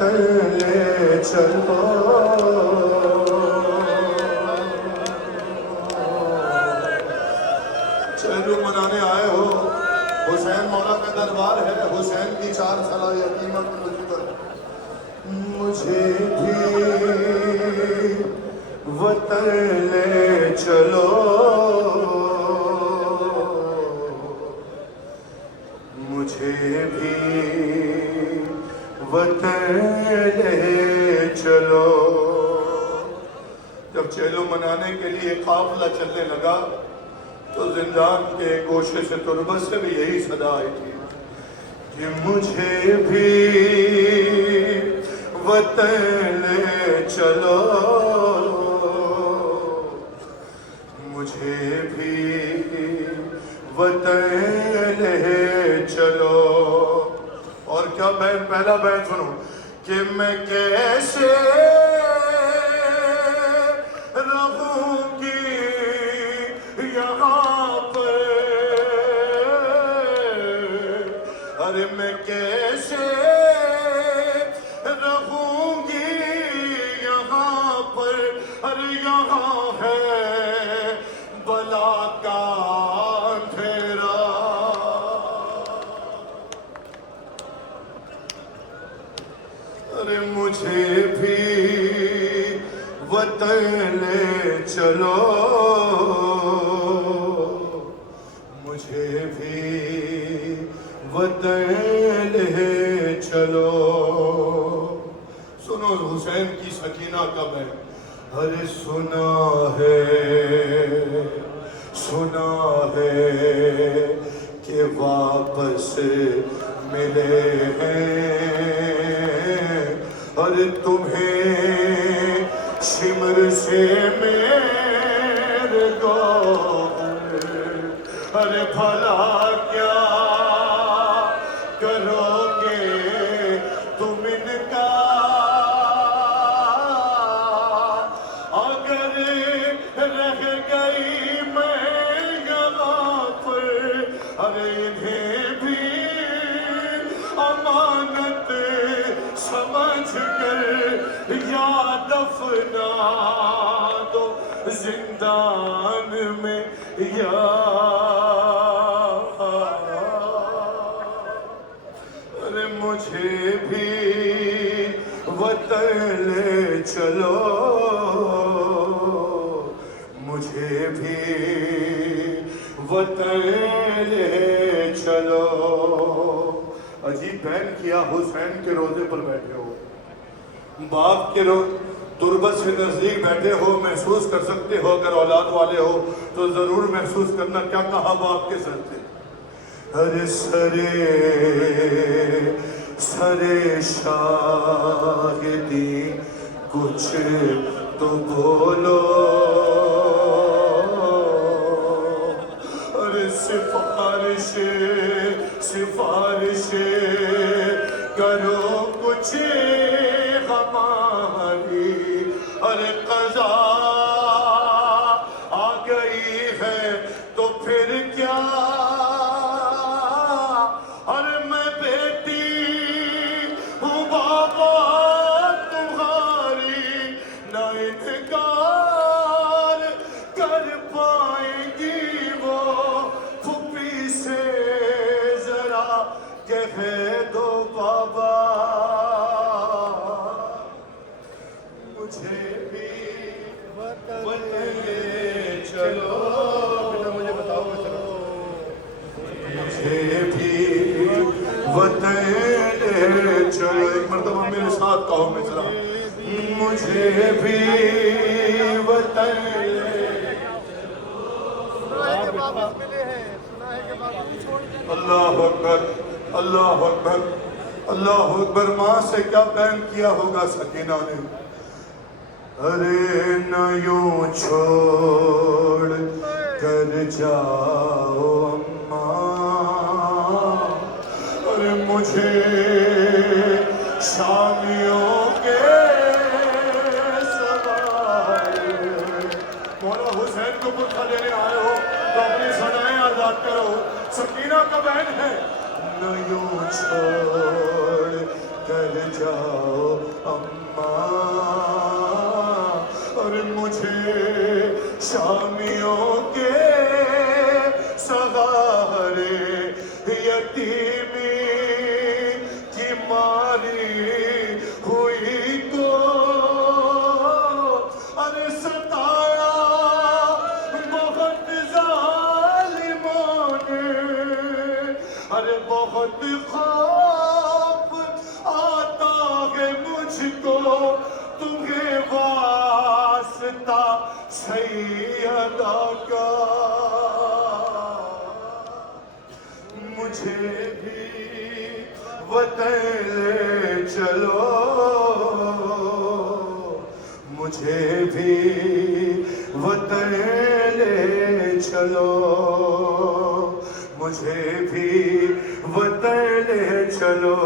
وطن لے چلو چہلو منانے آئے ہو حسین مولا کا دربار ہے حسین کی 4 سالہ یتیمہ کی مصیبت مجھے بھی وطن لے چلو مجھے بھی وطن لے چلو جب چہلو منانے کے لیے قافلہ چلنے لگا تو زندان کے گوشے سے تربت سے بھی یہی صدا آئی تھی کہ مجھے بھی وطن لے چلو مجھے بھی وطن لے چلو اور کیا بہن پہلا بہن سنو کہ میں کیسے رہوں گی یہاں پر ارے میں کیسے رہوں گی یہاں پر ارے یہاں ہے بلا کا اندھیرا ارے مجھے بھی وطن لے چلو مجھے بھی وطن لے چلو سنو حسین کی سکینہ کب ہے ارے سنا ہے کہ واپس ملے ہیں ارے تمہیں شمر سے میرے گوہر ارے بھلا کیا کرو گے تم ان کا اگر رہ گئی میں یہاں پر ارے انہیں بھی امانت سمجھ کر یا دفنا دو زندان میں یا ارے مجھے بھی وطن لے چلو مجھے بھی وطن لے چلو عجیب بہن کیا حسین کے روزے پر بیٹھے ہو باپ کے تربت سے نزدیک بیٹھے ہو محسوس کر سکتے ہو اگر اولاد والے ہو تو ضرور محسوس کرنا کیا کہا باپ کے سر سے ارے سرے شاہدی کچھ تو بولو ارے سفارش کرو کچھ ہماری ارے قضا آ گئی ہے تو پھر کیا ارے میں بیٹی ہوں بابا تمہاری نہ انکار کر پائیں گی وہ پھوپھی سے ذرا کہہ دو بابا مجھے بھی وطن لے چلو بیٹا مجھے بتاؤ میں چلو مجھے بھی وطن لے چلو ایک مرتبہ میرے ساتھ کہو میں چلا مجھے بھی وطن لے اللہ اکبر اللہ اکبر اللہ اکبر ماں سے کیا بیان کیا ہوگا سکینہ نے ارے نہ یوں چھوڑ کر جاؤ اماں ارے مجھے شامیوں کے سوائے مولا حسین کو پتھا دینے آئے ہو تو اپنی صدائیں آزاد کرو سکینہ کا بہن ہے نہ یوں چھوڑ کر جاؤ اماں، اور مجھے شامیوں کے سہارے یتیمی کی ماری ہوئی کو ارے ستایا بہت ظالموں نے، ارے بہت خوف آتا ہے مجھ کو تمہیں واسطہ سیدہ کا، مجھے بھی وطن لے چلو، مجھے بھی وطن لے چلو، مجھے بھی وطن لے چلو،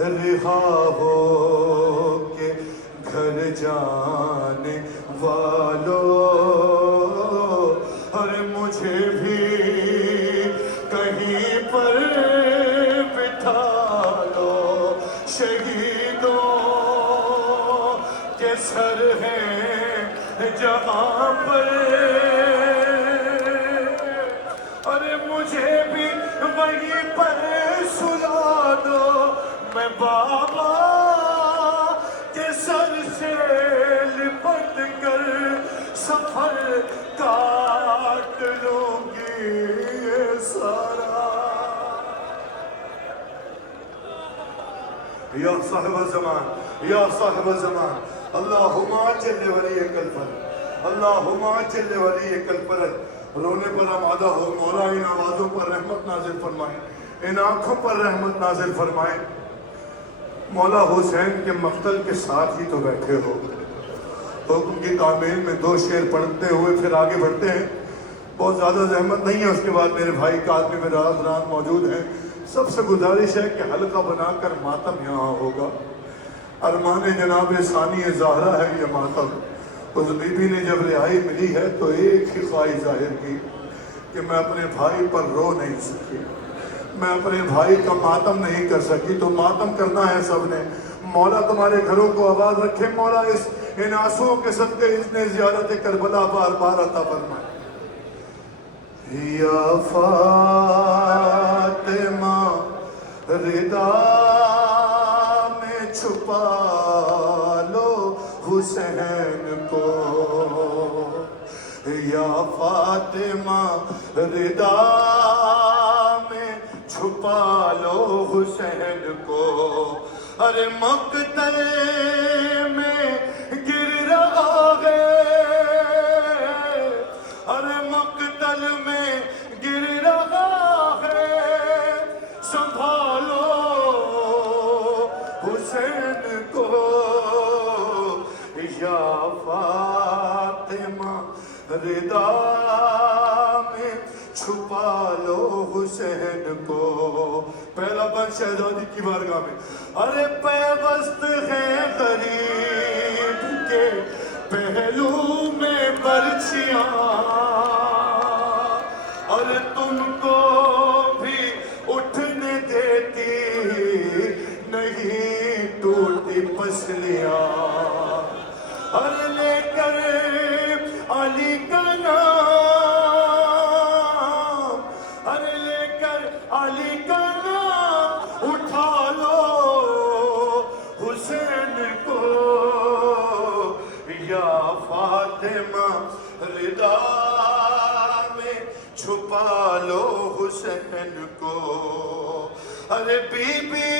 رہا ہو کے گھر جانے والو، اور مجھے بھی کہیں پر بٹھا لو، شہیدوں کے سر ہیں جہاں پر، ارے مجھے بھی وہیں پر سلا دو، میں بابا کے سر سے لپٹ کر سفر کاٹ لوں گی یہ سارا۔ یا صاحب الزمان، یا صاحب الزمان، اللہم جل ولی الفرج، اللہم جل ولی الفرج، رونے پر آمادہ ہو مولا ان آوازوں پر رحمت نازل فرمائے، ان آنکھوں پر رحمت نازل فرمائے۔ مولا حسین کے مقتل کے ساتھ ہی تو بیٹھے ہو، حکم کی تعمیل میں 2 شعر پڑھتے ہوئے پھر آگے بڑھتے ہیں، بہت زیادہ زحمت نہیں ہے، اس کے بعد میرے بھائی کاظمی مراز حضرات موجود ہیں، سب سے گزارش ہے کہ حلقہ بنا کر ماتم یہاں ہوگا، ارمان جناب ثانی زہرا ہے یہ ماتم، اس بی بی نے جب رہائی ملی ہے تو ایک ہی خواہش ظاہر کی کہ میں اپنے بھائی پر رو نہیں سکی، میں اپنے بھائی کا ماتم نہیں کر سکی، تو ماتم کرنا ہے سب نے۔ مولا تمہارے گھروں کو آباد رکھے، مولا ان آنسوؤں کے صدقے اس نے زیارت کربلا بار بار عطا فرمائے۔ یا فاطمہ ردا میں چھپا لو حسین کو، یا فاطمہ ردا میں چھپا لو حسین کو، ارے مقتل میں گر رہا ہے، ارے مقتل میں گر رہا ہے، سنبھالو حسین کو، یا فاطمہ ردا میں چھپا لو حسین کو۔ پہلا بند شہزادی کی بارگاہ میں، ارے پیوست ہے غریب کے پہلو میں برچیاں، اور تم کو بھی اٹھنے دیتی نہیں ٹوٹی پسلیاں، اور لے کر علی کا نام، اور لے کر علی کا نام اٹھا لو حسین کو، یا فاطمہ ردا میں چھپا لو حسین کو، ارے بی بی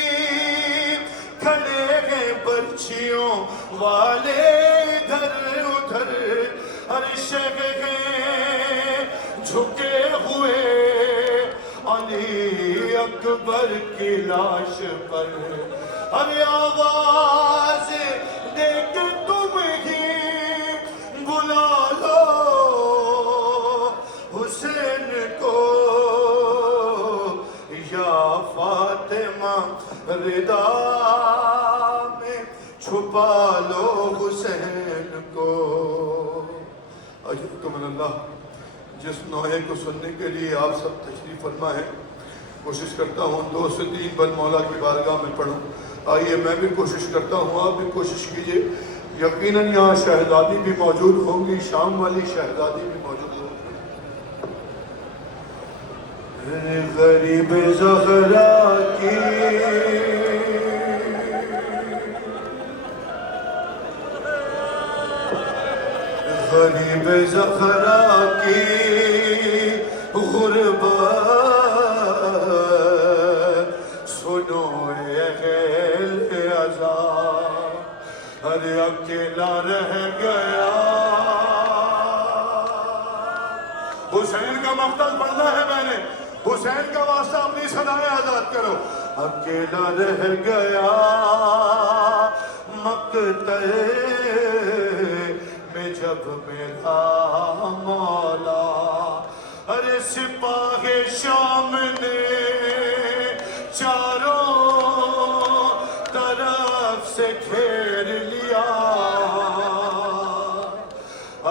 کھڑے ہیں برچیوں والے ادھر ادھر، ارے شہ ہیں جھکے ہوئے علی اکبر کی لاش پر، ارے آواز دے کے تم ہی بلا لو حسین کو، یا فاطمہ ردا میں چھپا لو حسین کو۔ اجرکم اللہ، جس نوحے کو سننے کے لیے آپ سب تشریف فرما ہے، کوشش کرتا ہوں 2 سے 3 بند مولا کی بارگاہ میں پڑھوں۔ آئیے میں بھی کوشش کرتا ہوں، آپ بھی کوشش کیجئے. یقیناً یہاں شہزادی بھی موجود ہوں گی، شام والی شہزادی بھی موجود ہوں گی. غریب زہرا کی غریب زہرا کی غربت سنو اہل عزا، ارے اکیلا رہ گیا. حسین کا مقتل پڑھنا ہے میں نے، حسین کا واسطہ اپنی صدائیں آزاد کرو. اکیلا رہ گیا مقتل میں جب میرا مولا، ارے سپاہ شام نے چاروں طرف سے گھیر لیا،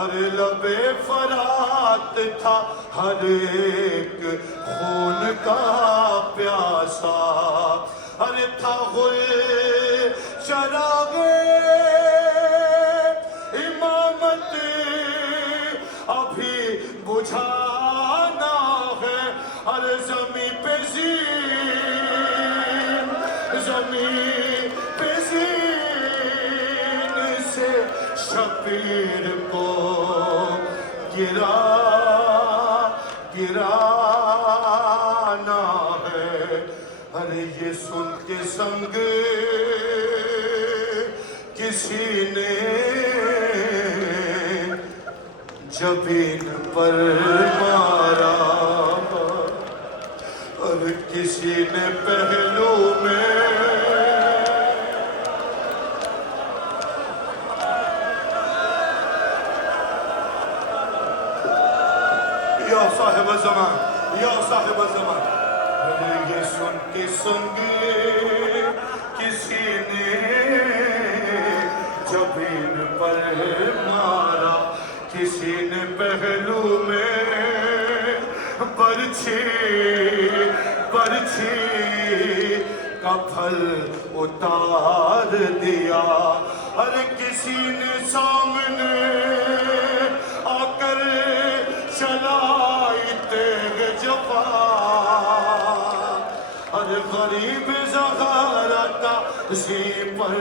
ارے لبِ فرات تھا ہر ایک خون کا پیاسا، ارے تھا غل چراغ امامت ابھی بجھانا ہے. ارے زمین پہ زین سے شبیر کو گرانا ہے. ارے یہ سن کے سنگ کسی نے جبین پر مارا، اور کسی نے پہلو میں یا صاحب الزمان، یا صاحب الزمان. ارے یہ سن کے سنگ کسی نے جبین پر مارا، کسی نے پہلو میں برچھی کا پھل اتار دیا. ارے کسی نے سامنے آ کر چلائی تیغ جفا، ارے غریب زہرا کا اسی پر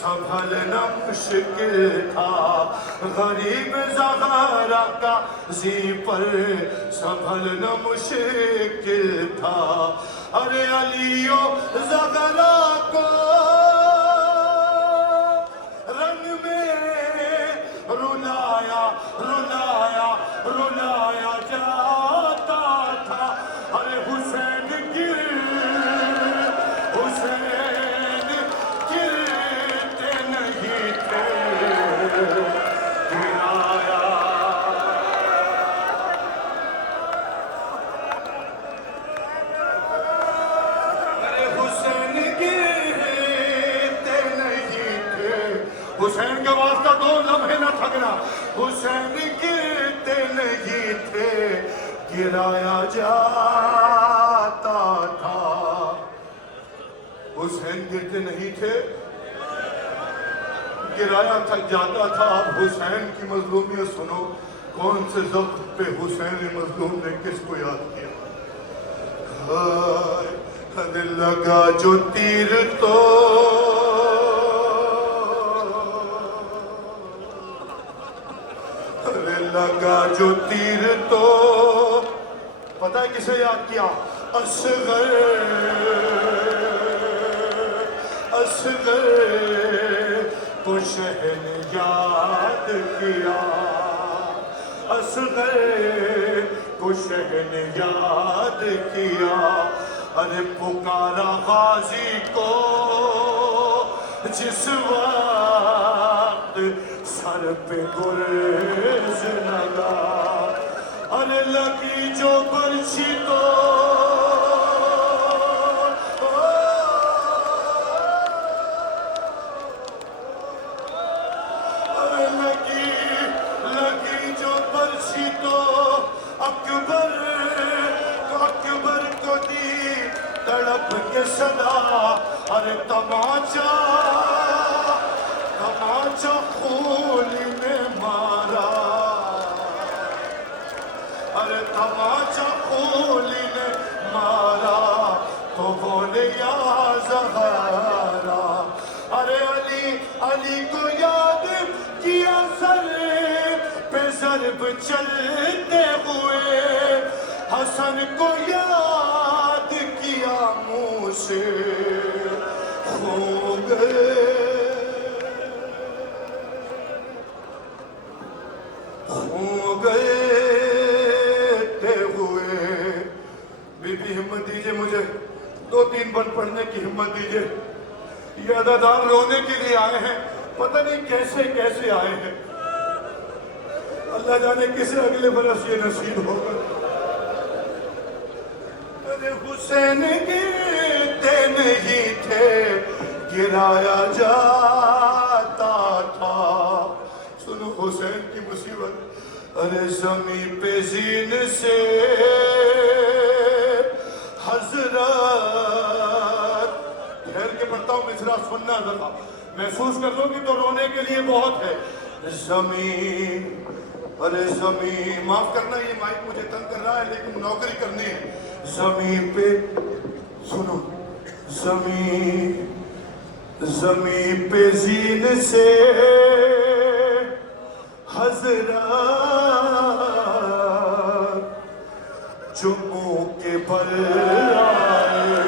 سنبھلنا مشکل تھا، غریب زہرا کا اسی پر سنبھلنا مشکل تھا. ارے علی و زہرا کو رنگ میں رلایا جاتا تھا. ارے حسین گرتے نہیں تھے، گرایا. ارے حسین گرتے نہیں تھے، حسین کا واسطہ 2 لمحے نہ تھکنا. حسین گرتے نہیں تھے، گرایا جاتا تھا. حسین گرتے نہیں تھے، گرایا تھک جاتا تھا. اب حسین کی مظلومیت سنو، کون سے ضبط پہ حسین مظلوم نے کس کو یاد کیا. ہائے لگا جو تیر تو لگا جو تیر تو پتہ ہے کسے یاد کیا؟ اصغر کو شہ نے یاد کیا، اصغر کو شہ نے یاد کیا. ارے پکارا غازی کو جس وقت سر پہ گرز لگا، ارے لگی جو برچھی تو ارے لگی جو برچھی تو اکبر کو دی تڑپ کے صدا. ارے تماچا تماچا خولی نے مارا ارے تماچا خولی نے مارا تو بولے یا زہرا ارے علی علی کو یاد کیا سر پہ ضرب چلتے ہوئے حسن کو یاد کیا منہ سے کھو گئے ہوئے بی بی ہمت دیجئے مجھے 2-3 بند پڑھنے کی ہمت دیجئے یہ عددار رونے کے لیے آئے ہیں پتہ نہیں کیسے کیسے آئے ہیں اللہ جانے کسے اگلے برس یہ نصیب ہوگا ارے حسین گرتے نہیں تھے گرایا جاتا تھا سنو حسین کی مصیبت ارے زمین پہ زین سے حضرت پھیر کے پڑھتا ہوں مصرع سننا ذرا محسوس کر لو کہ تو رونے کے لیے بہت ہے زمین ارے زمین معاف کرنا یہ مائک مجھے تنگ کر رہا ہے لیکن نوکری کرنی ہے زمین پہ سنو زمین پہ زین سے حضرت جو منہ کے بل آئے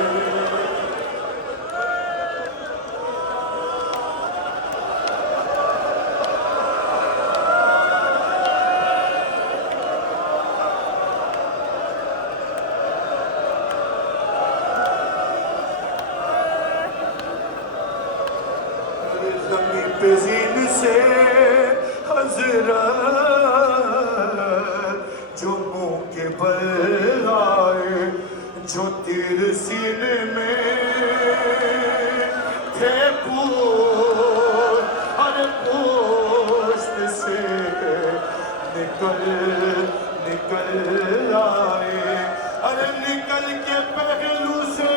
زمین پہ زین سے حضرت جو منہ کے بل آئے جو تیر سینے میں تھے پوشت سے نکل آئے ارے نکل کے پہلو سے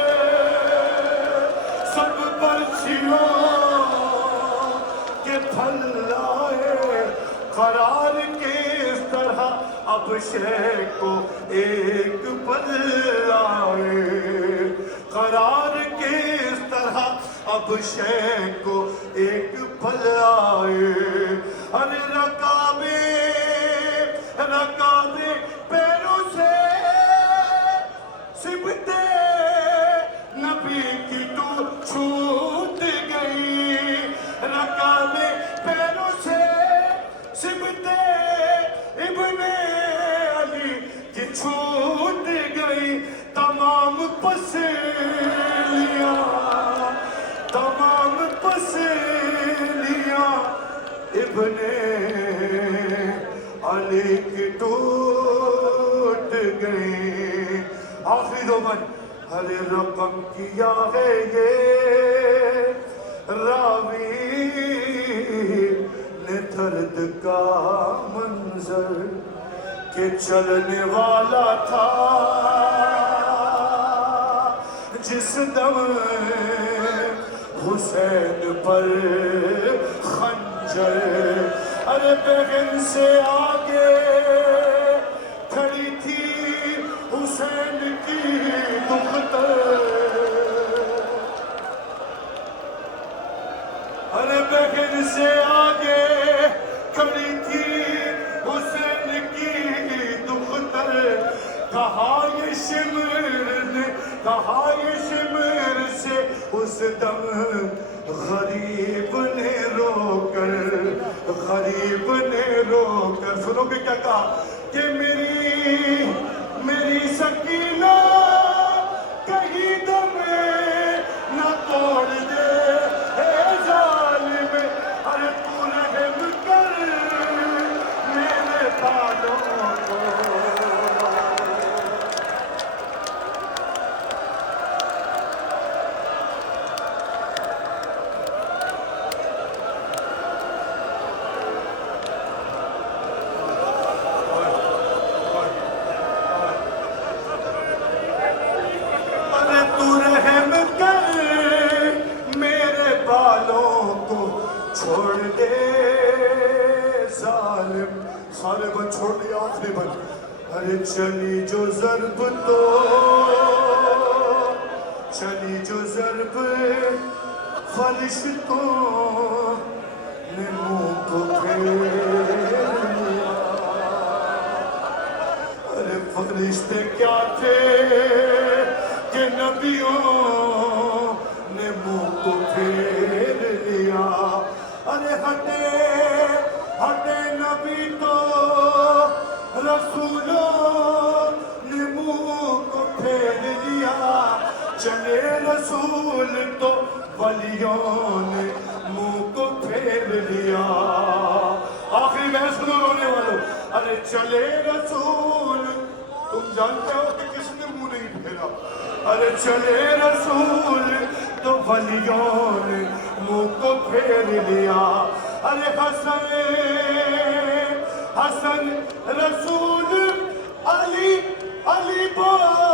سب برچھیوں کے پھل آئے قرار کے اس طرح اب شے کو ایک پل آئے قرار کے اس طرح اب شے کو ایک پل آئے ارے رکابے پیروں سے سبتے نبی کی تو چھوٹ گئی رکابے پیروں سے سبتے ابن علی کی چھوٹ گئی تمام پسلیاں ابن علی کی ٹوٹ گئی آخری 2 بند ہر رقم کیا ہے یہ راوی نے درد کا منظر کہ چلنے والا تھا جس دم حسین پر خنجر ارے بہن سے آگے کھڑی تھی حسین کی دختر ارے بہن سے آگے کھڑی تھی حسین کی دختر کہا یہ شمر سے اس دم غریب نے رو کر سنو کہ کیا کہا کہ میری سکینہ کہیں دم نہ توڑ دے اے ظالم ارے تو رحم کر میرے بالوں کو ارے چلی جو ضرب تو چلی جو ضرب فرشتوں نے منہ کو پھیر لیا. ارے فرشتے کیا تھے کہ نبیوں نے منہ کو پھیر لیا. ارے ہٹے نبی تو رسولوں نے منہ کو پھیر لیا. چلے رسول تو ولیوں نے منہ کو پھیر لیا. آخری میں سنو رونے والوں. ارے چلے رسول, تم جانتے ہو کہ کس نے منہ نہیں پھیرا. ارے چلے رسول تو ولیوں نے منہ کو پھیر لیا. ارے حسن رسول علی بول